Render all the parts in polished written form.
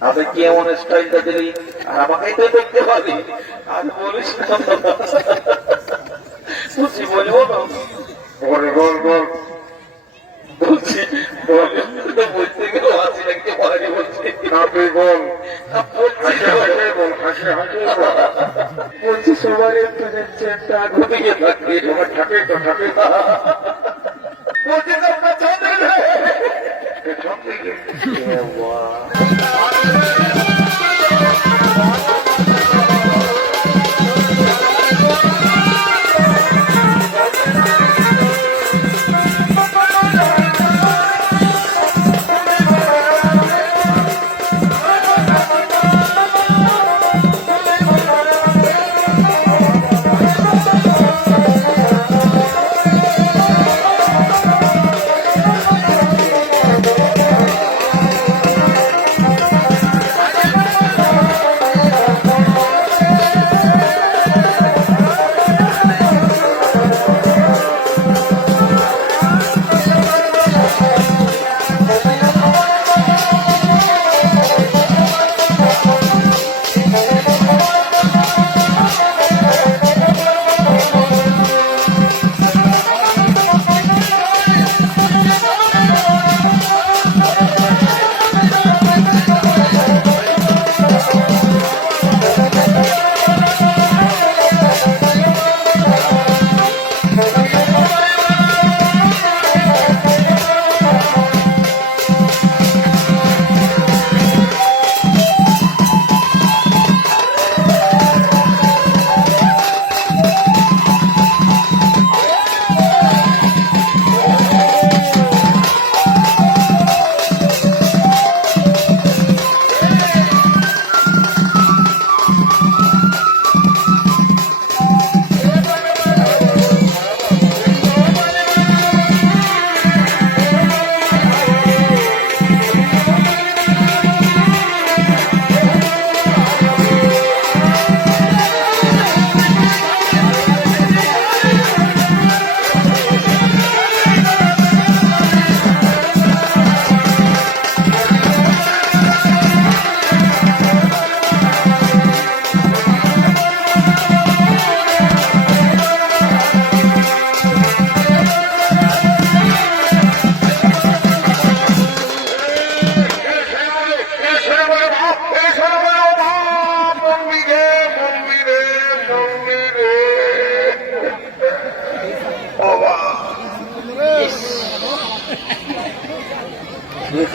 আমি কি এমন স্টাইলটা দিলি আর আমাকেই তো দেখতে পাবি আর বলিস বুঝছি বলবো না বল বল বল বলছি বলতে গেলে হাসি লাগতে পারি বলছি আপনি বল বলছি সবার একটু চেনটা ঘুমিয়ে থাকবে সবার থাকে তো থাকে বলছি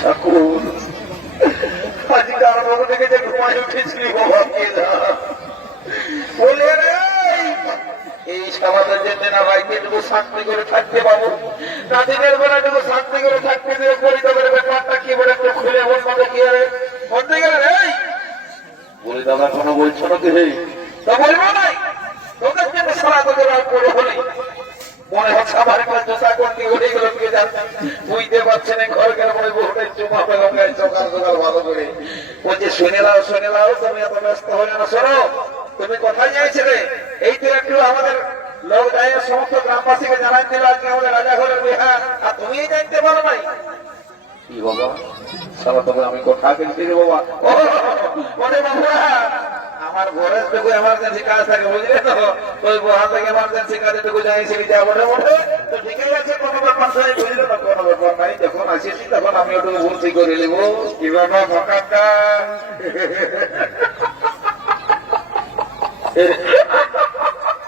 ঠাকুর আজকে আরম্ভ থেকে যে ঘুমায় উঠেছিলি বাবা বলে এই সমাজের যেতে না ভাইকে একটু শান্তি করে থাকতে পাবো না দিনের বেলা একটু শান্তি করে থাকতে দিয়ে পরিতাপের ব্যাপারটা কি বলে একটু খুলে বলতে কি হবে বলতে গেলে বলি দাদা কোনো বলছো না কি তা বলবো নাই তোদের জন্য সারা তোদের আর করে হলি মনে হচ্ছে আমার একটা জোসা করতে উঠে গেল বুঝতে পারছেন ঘর গেলে মনে বহুটাই চুমা পেলাম সকাল সকাল ভালো করে বলছে শুনে লাও তুমি এত ব্যস্ত হয়ে না শোনো তুমি কোথায় যাইছিলে এই তো একটু আমাদের লোক গায়ের সমস্ত গ্রামবাসীকে জানাই দিল আজকে আমাদের রাজা ঘরের বিহা আর তুমি জানতে পারো নাই কি বাবা সারা তবে আমি কোথায় গেছি রে বাবা মনে বাবুরা আমার ঘরের থেকে এমার্জেন্সি কাজ থাকে বুঝলে তো ওই বহা থেকে এমার্জেন্সি কাজে টুকু যাইছিলি যা বলে মোটে তো ঠিকই আছে কোনো ব্যাপার নাই বুঝলে তো কোনো ব্যাপার নাই যখন আসিছি তখন আমি ওটুকু ভর্তি করে নেবো কি বাবা ভকাটা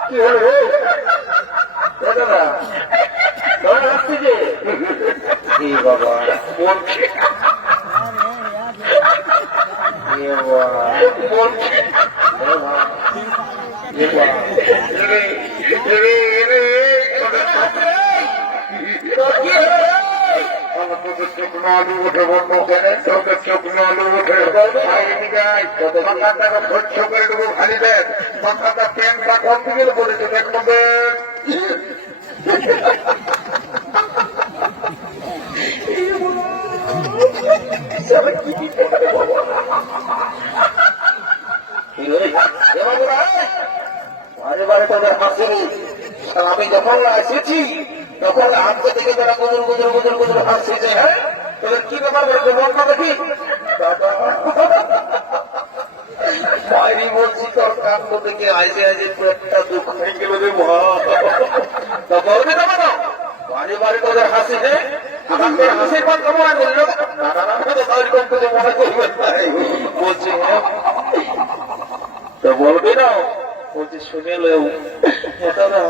কি হলো কি বাবা বলছে আলু উঠে বন্ধ করে তোদের চোখ আলু উঠে টাকা খরচ করে দেবো খালি দেন মাথাটা প্যান্টটা কম দিকে বলেছে দেখলো আমি যখন এসেছি তখন হাতকে থেকে যারা গুজর গুজর গুজর গুজর হাসছে হ্যাঁ তোদের কি ব্যাপার বলবো দেখি কাণ্ড থেকে আইসে আইসে পেটটা দুঃখ হয়ে গেল রে মা। তা বলবে না কেন বাড়ি বাড়ি তোদের হাসি নেই, আমার তোর হাসির পর কেমন বললো না না না এরকম কিছু মনে করবেন নাই বলছি। তো বলবি না বলছি শুনে লেও এটা না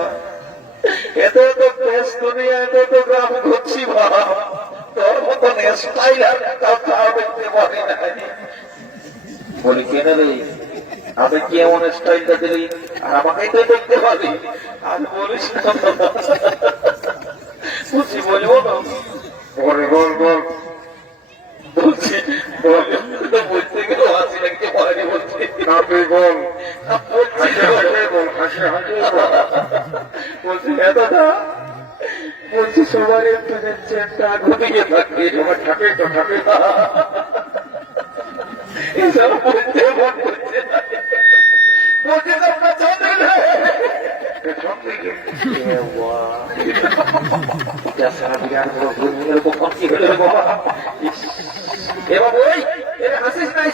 এত তো দেশ দুনিয়া এত তো গ্রাম ঘুরছি বাবা, তোর মতন স্টাইল আর কাউ দেখতে পারি নাই। বলি কেন রে আমি কি এমন স্টাইলটা দিলি আর আমাকেই তো দেখতে পারি, আর বলিস বুঝছি বলবো না বল বল বল বলছি বলতে গেলেও হাসি লাগছে পারি বলছি বল বলছি হ্যাঁ দাদা বলছি সবার একটু যাচ্ছে একটা ঘুমিয়ে থাকবে সবার থাকে তো থাকে এসব বলতে মন করছে বলছে আপনার চলতে এবার ওই হাসিস নাই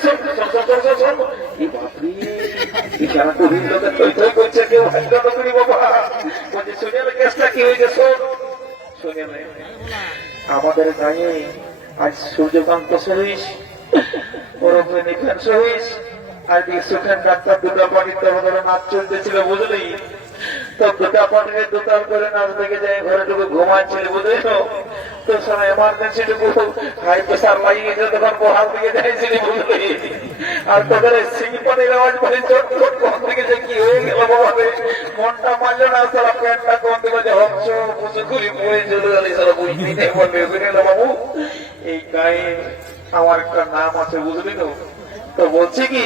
খেলা করি লোকের তৈ তৈ করছে কেউ হাসিটা করি বাবা বলছে শুনে কেসটা কি হয়েছে শোন শুনে আমাদের গায়ে আজ সূর্যকান্ত সহিস ওরফে নিখান সহিস আজ সুখেন ডাক্তার দুটা পানির তরফে নাচ চলতেছিল বুঝলি, তো দুটা পানির দুটার করে নাচ দেখে যায় ঘরে টুকু ঘুমাচ্ছিল বুঝলি তো, তো সময় এমার্জেন্সি টুকু হাই প্রেসার লাগিয়ে গেছে তখন বহাল দিকে যাইছিলি বুঝলি, আর তোদের সিং পানির আওয়াজ করে চোট চোট কোন দিকে যে কি হয়ে গেল বাবারে মনটা মানলো না, সারা প্যান্টটা কোন দিকে যে হচ্ছ বুঝে ঘুরি পড়ে চলে গেলি সারা বুঝবি নেই বলবে বুঝলে বাবু এই গায়ে আমার একটা নাম আছে বুঝলি তো। তো বলছি কি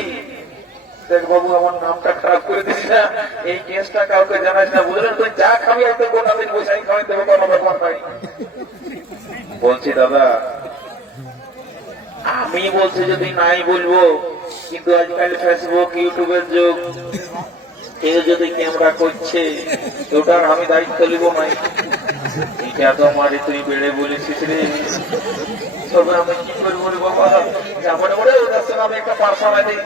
দেখ বাবু আমার নামটা খারাপ করে দিস না, এই কেসটা কাউকে জানাস না বুঝলেন, তুই যা খাবি হয়তো গোটা দিন বসাই খাওয়াই দেবো কোনো ব্যাপার নাই। বলছি দাদা আমি বলছি যদি নাই বলবো, কিন্তু আজকাল ফেসবুক ইউটিউবের যুগ, কেউ যদি ক্যামেরা করছে ওটার আমি দায়িত্ব নিব নাই। এটা তো মারি তুই বেড়ে বলেছিস রে, তবে আমি কি করবো রে বাবা, যাবো বলে ওটার সঙ্গে আমি একটা পার্সোনাল দিই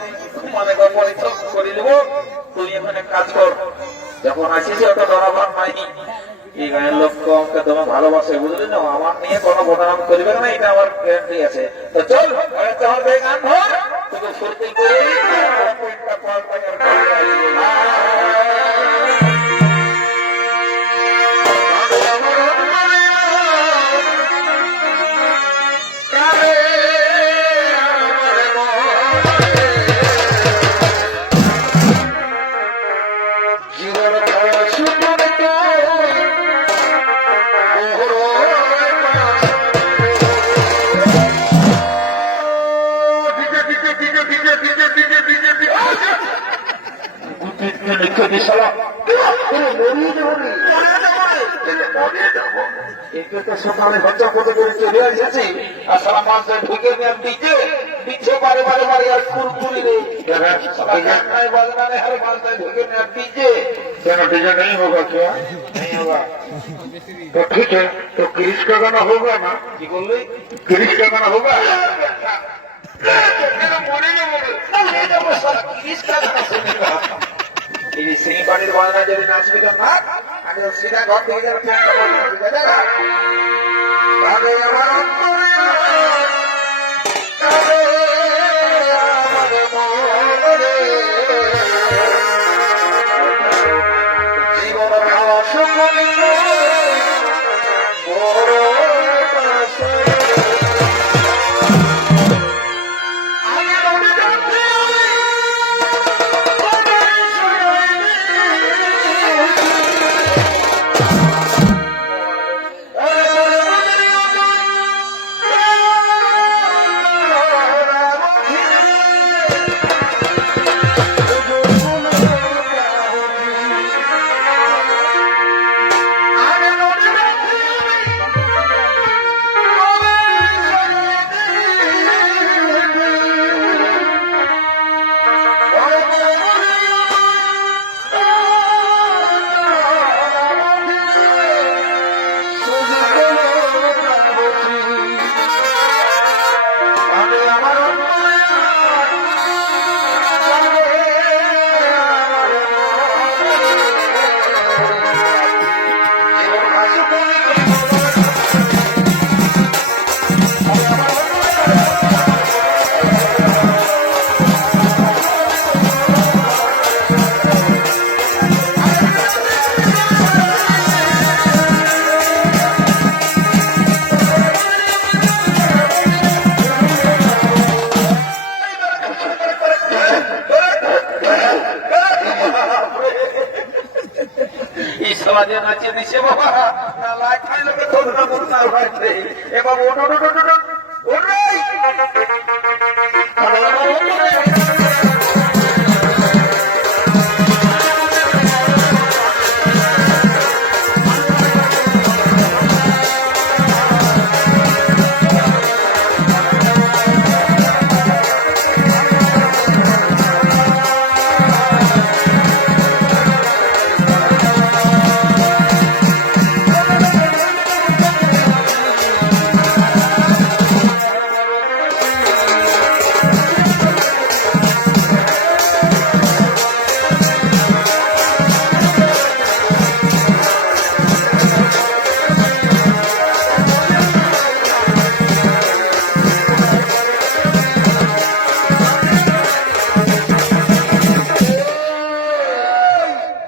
মানে পরিচয় করে দেবো, তুই এখানে কাজ কর, যখন আসিস ওটা ধরাবার হয়নি। এই গায়ের লোক আমাকে তোমার ভালোবাসে বুঝলি না, আমার নিয়ে কোনো বদনাম করবে না, এটা আমার গ্যারান্টি আছে। তো চল গান ধর তোকে ফুর্তি করে সকালে ঘন্টা কত করে চলে আসছে আর সারা মাস ঢুকে নেন দিচ্ছে দিচ্ছে বারে বারে বারে আর কুরকুরি রে हर मास ढुके नेन दीजिए क्या नतीजा नहीं होगा क्या नहीं होगा तो ठीक है तो गिरीश का गाना होगा ना की बोल रही गिरीश का गाना होगा सिंह पानी बाजना जब नाचबी तो ना सीधा घर दिखे জীবন ভাবা সকলে বাজে নাচিয়ে দিছে বাবা না লাইট খাইলে তো না বল না লাইট এ বাবা ওঠ ওঠ ওঠ ওঠ ওঠ